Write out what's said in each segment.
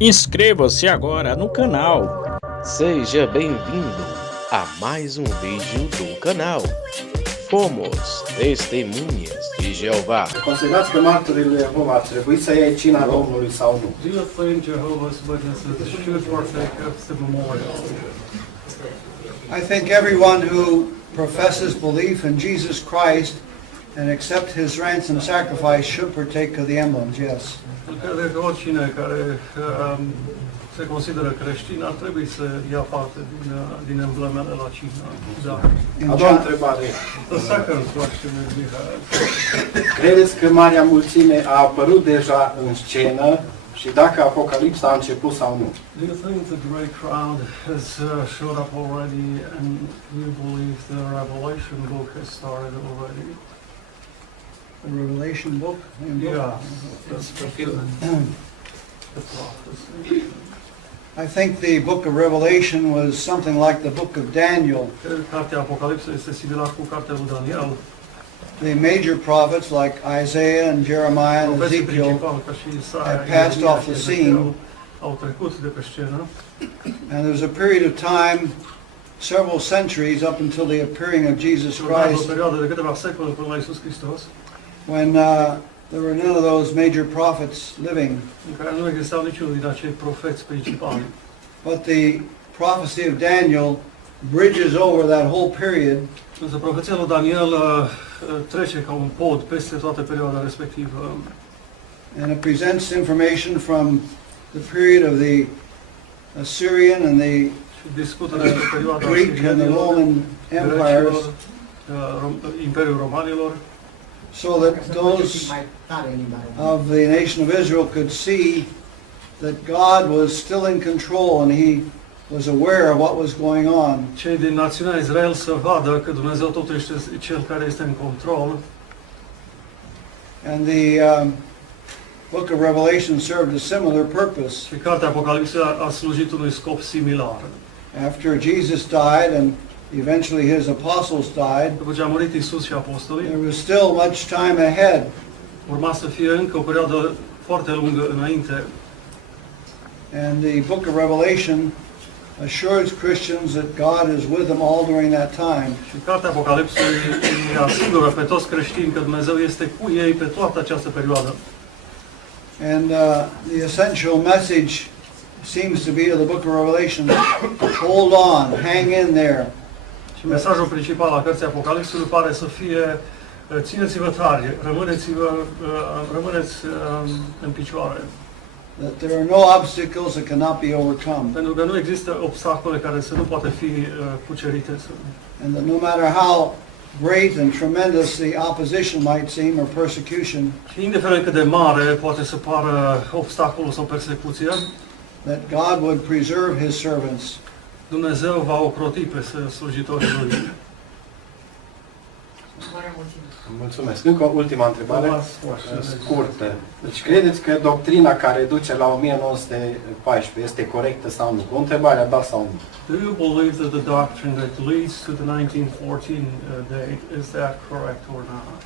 Inscreva-se agora no canal. Seja bem-vindo a mais um vídeo do canal. Fomos Testemunhas de Jeová. Considerați că martorii lui Jehova ar trebui să iei cina Domnului sau nu? Do you think Jehovah's Witnesses should partake of the memorial? I think everyone who professes belief in Jesus Christ and accept his ransom sacrifice should partake of the emblems, yes. Cred că oricine care se consideră creștin ar trebui să ia parte din emblemele la cină. Da. A doua întrebare. The second question is, Mihail, Credeți că Marea Mulțime a apărut deja în scenă și dacă Apocalipsa a început sau nu? do you think the great crowd has showed up already, and do you believe the Revelation book has started already? The Revelation book? Yeah, that's fulfillment. The prophecy. I think the book of Revelation was something like the book of Daniel. Cartea Apocalipsa este similar cu cartea lui Daniel. The major prophets like Isaiah and Jeremiah and Profeții Ezekiel principali ca și Isaia, had passed Ieremia off și the Ezechiel scene. au trecut de pe scenă. And there was a period of time, several centuries up until the appearing of Jesus Urmează o Christ, perioadă de câteva secole până la Iisus Hristos, when there were none of those major prophets living. în care nu existau niciunul din acei profeți principali. But the prophecy of Daniel bridges over that whole period. Însă profeția lui Daniel trece ca un pod peste toată perioada respectivă And it presents information from the period of the Assyrian and the și discută despre perioada Greek and the asirienilor, Roman empires, grecilor, Imperiul Romanilor, so that those of the nation of Israel could see that God was still in control and He was aware of what was going on. cei din națiunea Israel să vadă că Dumnezeu totuși este Cel care este în control. And the book of Revelation served a similar purpose. Și cartea Apocalipsa a slujit unui scop similar. After Jesus died and eventually His apostles died, După ce a murit Iisus și apostolii, there was still much time ahead. urma să fie încă o perioadă foarte lungă înainte. And the book of Revelation assures Christians that God is with them all during that time. Și cartea Apocalipsei îi asigură pe toți creștini că Dumnezeu este cu ei pe toată această perioadă. And the essential message seems to be of the book of Revelation, hold on, hang in there. Și mesajul principal al cărții Apocalipsului pare să fie țineți-vă tare, rămâneți în picioare. That there are no obstacles that cannot be overcome. Pentru că nu există obstacole care să nu poate fi cucerite. And that no matter how great and tremendous the opposition might seem or persecution, Și indiferent cât de mare poate să pară obstacolul sau persecuția, that God would preserve His servants. Dumnezeu va ocroti pe slujitorii Lui. Mulțumesc. Încă o ultima întrebare, scurtă. Deci credeți că doctrina care duce la 1914 este corectă sau nu? O întrebare, da sau nu? Do you believe that the doctrine that leads to the 1914 date, is that correct or not?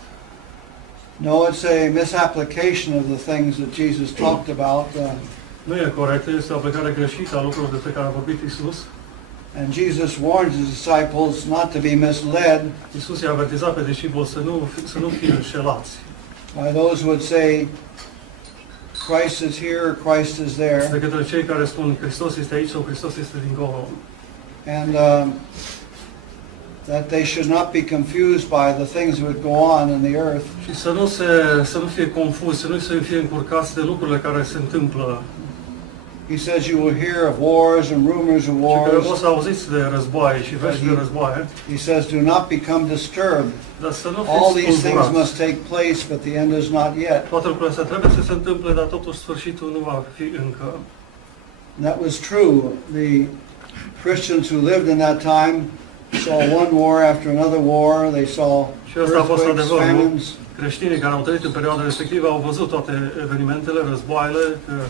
No, it's a misapplication of the things that Jesus talked about. Nu e corect, este o aplicare greșită a lucrurilor despre care a vorbit Iisus. And Jesus warns His disciples not to be misled Iisus i-a avertizat pe discipoli să nu fie înșelați. by those who would say, Christ is here, Christ is there. De către cei care spun Hristos este aici sau Hristos este dincolo. And that they should not be confused by the things that would go on in the earth. Și să nu fie confuzi, să nu se fie încurcați de lucrurile care se întâmplă. He says you will hear of wars and rumors of Și că o wars. să auziți de războaie și vești de războaie, He says do not become disturbed. dar să nu All fiți these things tulburați. must take place, but the end is not yet. Toate lucrurile astea trebuie să se întâmple, dar totuși sfârșitul nu va fi încă. And that was true. The Christians who lived in that time saw one war after another war. They saw Și asta a fost earthquakes, adevărul. famines. Creștinii care au trăit în perioada respectivă au văzut toate evenimentele, războaiele,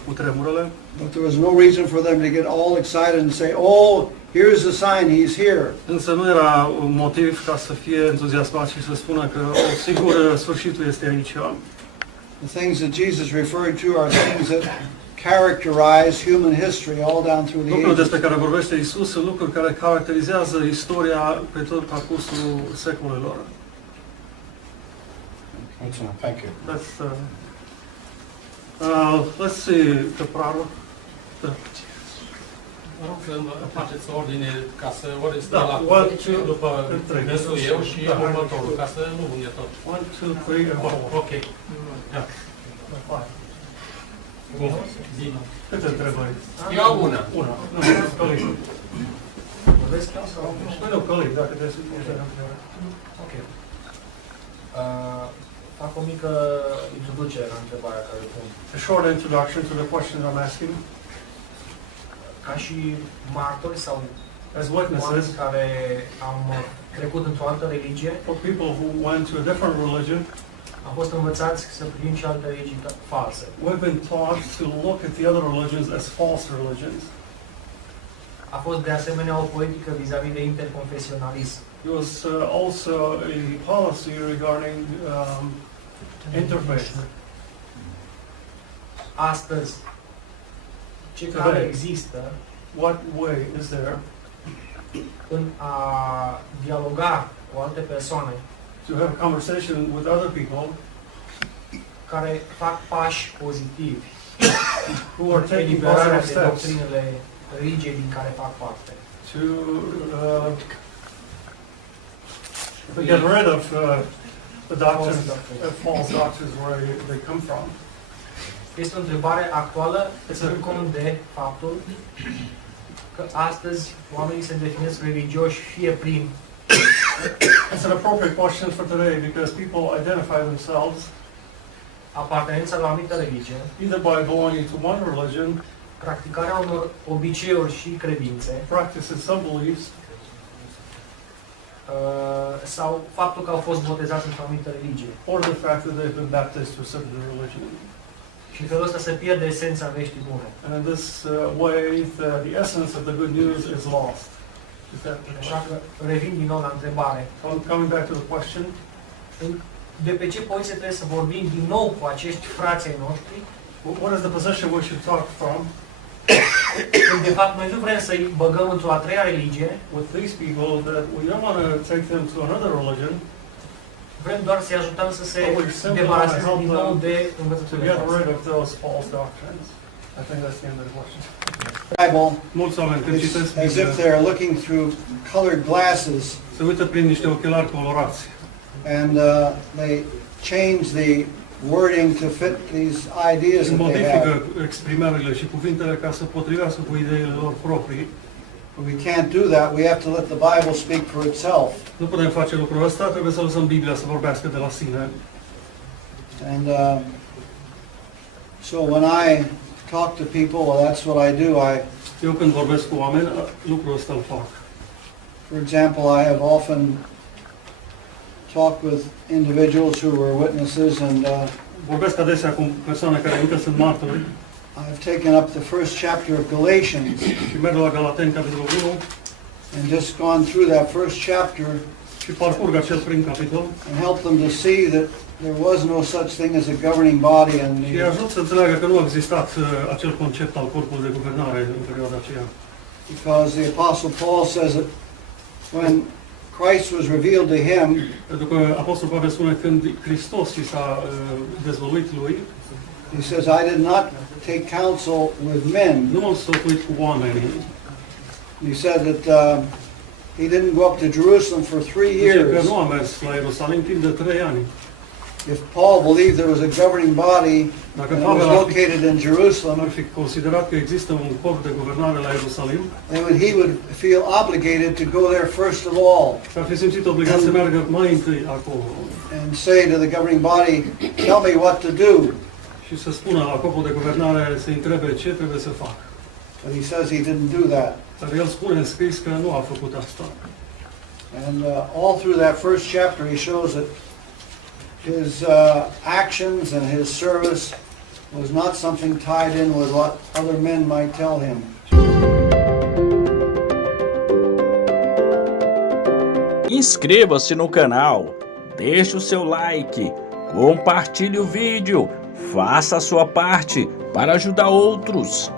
cu tremurele, But there was no reason for them to get all excited and say, oh, here's the sign, He's here. însă nu era un motiv ca să fie entuziasmați și să spună că, sigur, sfârșitul este aici. The things that Jesus referred to are things that characterize human history all down through the Lucruri despre ages. care vorbește Isus sunt lucruri care caracterizează istoria pe tot parcursul secolelor. Mulțumesc. Thank you. Let's see, Căprarul. Mă rog să faceți ordine ca să ori Da, la one, two, după trei. desul eu și Da. următorul, ca să nu e tot. 1, 2, 3, and 4. Ok. Da. Bun. Zi. Câte întrebări? Eu am una. Una. Nu, Călin. Nu, Călin, dacă trebuie să fie întrebare. Ok. Fac o mică introducere la întrebarea care o pun. A short introduction to the question I'm asking. Ca și martori sau As witnesses, oameni care am trecut într-o altă religie, for people who went to a different religion, am fost învățați să privim și alte religii false. we've been taught to look at the other religions as false religions. A fost de asemenea o politică vis-a-vis de interconfesionalism. There was also a policy regarding interfaith. Astăzi, ce care există What way is there în a dialoga cu alte persoane to have a conversation with other people care fac pași pozitivi who are în taking eliberarea positive de steps doctrinele religiei din care fac parte. to get rid of the doctrines, false doctrines where they come from? Este o întrebare actuală, ținând cont de faptul că astăzi oamenii se definesc religioși fie prin It's an appropriate question for today because people identify themselves apartenența la o anumită religie, either by belonging to one religion, practicarea unor obiceiuri și credințe, practices some beliefs, sau faptul că au fost botezați într-o anumită religie. or the fact that they've been baptized to a certain religion. Și în felul ăsta se pierde esența veștii bune. And in this way, the essence of the good news is lost. Așa că revin din nou la întrebare. Coming back to the question, De pe ce poziție trebuie să vorbim din nou cu acești frații noștri, what is the position we should talk from când de fapt noi nu vrem să-i băgăm într-o a treia religie, with these people that we don't want to take them to another religion, vrem doar să-i ajutăm să se but we simply want to debaraseze help din nou them de to învățăturile get false. rid of those false doctrines. I think that's the end of the question. Bible, Mulți oameni, când citesc it's as if Biblia, they're looking through colored glasses se uită prin niște ochelari colorați and they change the wording to fit these ideas și that they modifică have. exprimările și cuvintele ca să potrivească cu ideile lor proprii. We can't do that. We have to let the Bible speak for itself. Nu putem face lucrul ăsta, trebuie să lăsăm Biblia să vorbească de la sine. And so when I talk to people, well, that's what I do. Eu când vorbesc cu oameni, lucrul ăsta îl fac. For example, I have often talked with individuals who were witnesses, and Vorbesc adesea cu persoane care încă sunt martori I've taken up the first chapter of Galatians și merg la Galateni, capitolul 1, and just gone through that first chapter și parcurg acel prim capitol and help them to see that there was no such thing as a governing body and și îi ajut să înțeleagă că nu a existat acel concept al corpului de guvernare în perioada aceea. because the Apostle Paul says that when Christ was revealed to him, Pentru că Apostolul Pavel spune când Hristos i s-a dezvăluit lui, he says, I did not take counsel with men. nu m-am sfătuit cu oamenii. He said that he didn't go up to Jerusalem for 3 Zice că years. nu a mers la Ierusalim timp de 3 ani. If Paul believed there was a governing body Dacă and it was Pavel located in Jerusalem, ar fi considerat că există un corp de guvernare la Ierusalim, then he would feel obligated to go there first of all ar fi simțit obligat să meargă mai întâi acolo and say to the governing body, tell me what to do. și să spună la corpul de guvernare, să întrebe ce trebuie să fac. But he says he didn't do that. Dar el spune în scris că nu a făcut asta. And all through that first chapter he shows that his actions and his service was not something tied in with what other men might tell him. Inscreva-se no canal, deixe o seu like, compartilhe o vídeo, Faça a sua parte para ajudar outros.